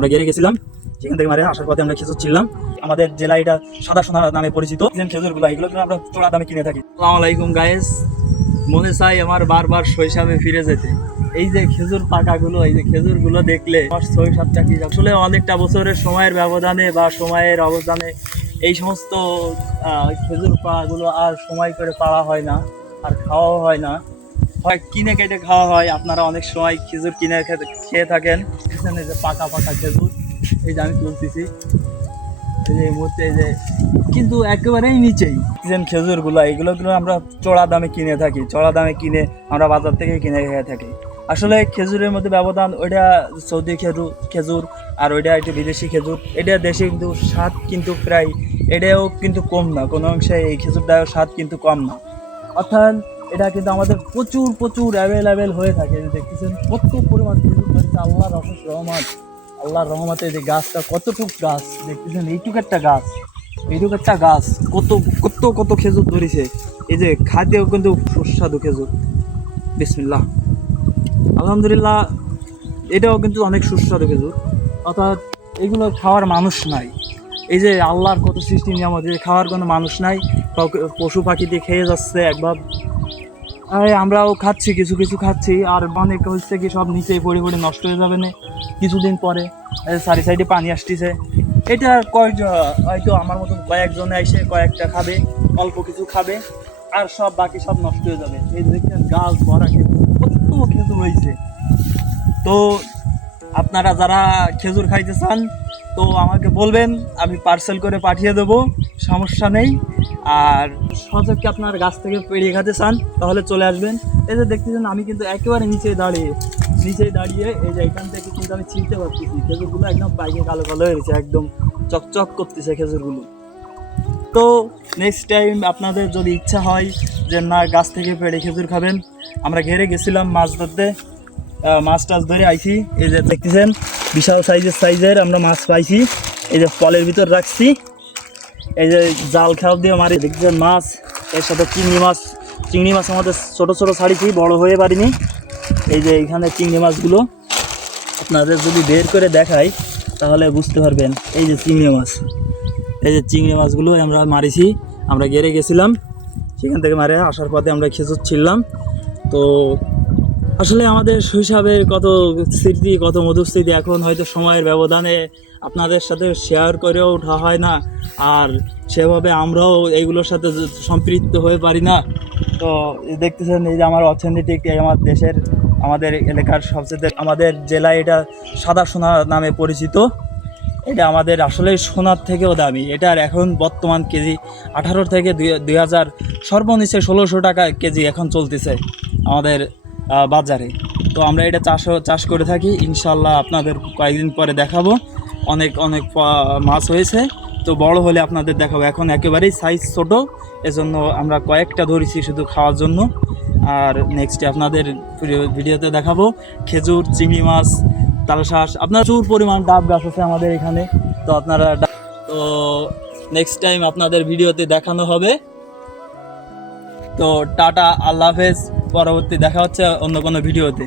আমরা গেড়ে গেছিলাম, সেখান থেকে মারে আসার পথে আমরা খেজুর ছিলাম। আমাদের জেলা এটা সাদা সোনা নামে পরিচিত। খেজুরগুলো এগুলো আমরা চড়া দামে কিনে থাকি। আসসালামু আলাইকুম গাইস, মনে চাই আমার বারবার শৈশবে ফিরে যেতে। এই যে খেজুর পাকাগুলো, এই যে খেজুরগুলো দেখলে আমার শৈশবটা কি আসলে অনেকটা বছরের সময়ের ব্যবধানে বা সময়ের অবদানে এই সমস্ত খেজুর পাগুলো আর সময় করে পাওয়া হয় না, আর খাওয়াও হয় না, হয় কিনে কেটে খাওয়া হয়। আপনারা অনেক সময় খেজুর কিনে খেয়ে থাকেন। এই যে পাকা পাকা খেজুর, এই যে আমি তুলতেছি এই যে মুহূর্তে, এই যে কিন্তু একেবারেই নিচেই খেজুরগুলো, এগুলো আমরা চড়া দামে কিনে থাকি। চড়া দামে কিনে আমরা বাজার থেকে কিনে খেয়ে থাকি। আসলে খেজুরের মধ্যে ব্যবধান, ওইটা সৌদি খেজুর আর ওইটা একটু বিদেশি খেজুর। এটা দেশে কিন্তু স্বাদ কিন্তু প্রায় এটাও কিন্তু কম না, কোনো অংশে এই খেজুরটাও স্বাদ কিন্তু কম না। অর্থাৎ এটা কিন্তু আমাদের প্রচুর প্রচুর অ্যাভেলেবেল হয়ে থাকে। দেখতেছেন কত পরিমাণ খেজুর ধরেছে, আল্লাহর অশেষ রহমত। আল্লাহর রহমতে যে গাছটা কতটুক গাছ দেখতেছেন, এইটুকু একটা গাছ, এইটুকু একটা গাছ কত কত কত খেজুর ধরেছে। এই যে খাদ্যও কিন্তু সুস্বাদু খেজুর। বিসমিল্লাহ, আলহামদুলিল্লাহ, এটাও কিন্তু অনেক সুস্বাদু খেজুর। অর্থাৎ এগুলো খাওয়ার মানুষ নাই। এই যে আল্লাহর কত সৃষ্টি নিয়ামত, যে খাওয়ার কোনো মানুষ নাই, পশু পাখি দিয়ে খেয়ে যাচ্ছে একবার। আমরাও খাচ্ছি, কিছু কিছু খাচ্ছি, আর অনেক হচ্ছে কি সব নিচেই পড়ে পড়ে নষ্ট হয়ে যাবে না কিছুদিন পরে। চারি সাইডে পানি আসতেছে। এটা হয়তো আমার মতন কয়েকজনে এসে কয়েকটা খাবে, অল্প কিছু খাবে, আর সব বাকি সব নষ্ট হয়ে যাবে। এই দেখছেন গাছ ভরা খেজুর, কত খেজুর হয়েছে। তো আপনারা যারা খেজুর খাইতে চান তো আমাকে বলবেন, আমি পার্সেল করে পাঠিয়ে দেবো, সমস্যা নেই। আর সচক্ষে আপনার গাছ থেকে পেড়িয়ে খেতে চান তাহলে চলে আসবেন। এই যে দেখতেছেন আমি কিন্তু একেবারে নিচে দাঁড়িয়ে এই যে এখান থেকে কিন্তু আমি ছিঁড়তে পারতেছি। খেজুরগুলো একদম পাইকে কালো কালো হয়েছে, একদম চকচক করতেছে খেজুরগুলো। তো নেক্সট টাইম আপনাদের যদি ইচ্ছা হয় যে না গাছ থেকে পেড়ে খেজুর খাবেন, আমরা ঘেরে গেছিলাম মাছ ধরতে, মাছ টাছ ধরে আইছি। এই যে দেখতেছেন বিশাল সাইজের আমরা মাছ পাইছি। এই যে ফলের ভিতর রাখছি, এই যে জাল খেয়াল দিয়ে মারি। দেখতেছেন মাছ, এর সাথে চিংড়ি মাছ আমাদের ছোটো ছোটো ছাড়িছি, বড় হয়ে পারিনি। এই যে এখানে চিংড়ি মাছগুলো আপনাদের যদি বের করে দেখাই তাহলে বুঝতে পারবেন। এই যে চিংড়ি মাছগুলো আমরা মারিছি, আমরা গেড়ে গেছিলাম, সেখান থেকে মারে আসার পথে আমরা খেজুর ছিলাম। তো আসলে আমাদের শৈশবের কত স্মৃতি, কত মধুর স্মৃতি এখন হয়তো সময়ের ব্যবধানে আপনাদের সাথে শেয়ার করেও ওঠা হয় না, আর সেভাবে আমরাও এইগুলোর সাথে সম্পৃক্ত হয়ে পারি না। তো দেখতেছেন এই যে আমার অথেন্টিক, আমার দেশের, আমাদের এলাকার সবচেয়ে, আমাদের জেলায় এটা সাদা সোনা নামে পরিচিত। এটা আমাদের আসলে সোনার থেকেও দামি। এটার এখন বর্তমান কেজি 18 থেকে 2000, সর্বনিচে 1600 টাকা কেজি এখন চলতেছে আমাদের বাজারে। তো আমরা এটা চাষ করে থাকি। ইনশাল্লাহ আপনাদের কয়েকদিন পরে দেখাবো। অনেক মাছ হয়েছে, তো বড় হলে আপনাদের দেখাবো। এখন একেবারেই সাইজ ছোট, এজন্য আমরা কয়েকটা ধরেছি শুধু খাওয়ার জন্য। আর নেক্সটে আপনাদের ভিডিওতে দেখাবো খেজুর, চিংড়ি মাছ, তালশাঁস, আপনার প্রচুর পরিমাণ ডাব গাছ আছে আমাদের এখানে। তো আপনারা তো নেক্সট টাইম আপনাদের ভিডিওতে দেখানো হবে। তো টাটা, আল্লাহ হাফেজ, পরবর্তী দেখা হচ্ছে অন্য কোনো ভিডিওতে।